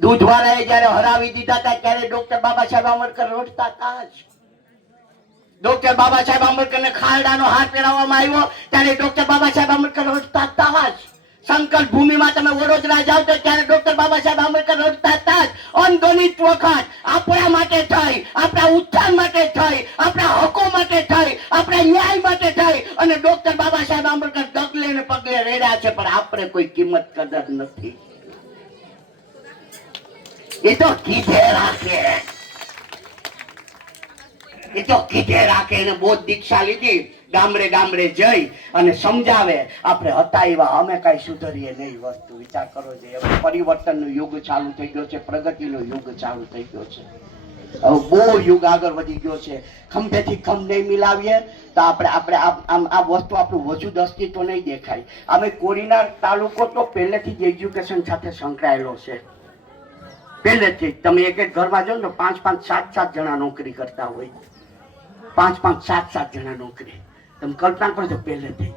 દૂધવાળાએ જયારે હરાવી દીધા હતા, ત્યારે ડોક્ટર બાબા સાહેબ આંબેડકર રોડતા હતા ડોક્ટર બાબા સાહેબ આંબેડકરને ખાલડાનો હાર પહેરાવવામાં આવ્યો, ત્યારે ડોક્ટર બાબા સાહેબ આંબેડકર રોડતા હતા સંકલ્પ ભૂમિમાં તમે વડોદરા જાઓ તો ત્યારે ડોક્ટર બાબા સાહેબ આંબેડકર રોડતા હતા જ. અનગણિત વખત આપણા માટે થઈ, આપણા ઉત્થાન માટે થઈ, આપણા હકો માટે થઈ, આપણા ન્યાય માટે થઈ અને ડોક્ટર બાબા સાહેબ આંબેડકર ડગલે ને પગલે રેડ્યા છે, પણ આપણે કોઈ કિંમત કદર નથી. એ તો કીધે એ તો કીધે રાખે, એને બોધ દીક્ષા લીધી. ગામડે ગામડે જઈ અને સમજાવે, આપણે હતા એવા, અમે કઈ સુધરીએ નહીં. વસ્તુ, વિચાર કરો હવે પરિવર્તનનો યુગ ચાલુ થઈ ગયો છે, પ્રગતિનો યુગ ચાલુ થઈ ગયો છે. હવે બહુ યુગ આગળ વધી ગયો છે. ખંભેથી ખંભ નહીં મિલાવીએ, તો આપણે આપણે આમ, આ વસ્તુ આપણું વજૂદ અસ્તિત્વ નહીં દેખાય. અમે કોડીનાર તાલુકો તો પહેલેથી જ એજ્યુકેશન સાથે સંકળાયેલો છે. પહેલેથી તમે એક એક ઘરમાં જો ને, પાંચ પાંચ સાત સાત જણા નોકરી કરતા હોય. પાંચ પાંચ સાત સાત જણા નોકરી. તમે કલ્પના કરજો, પહેલેથી.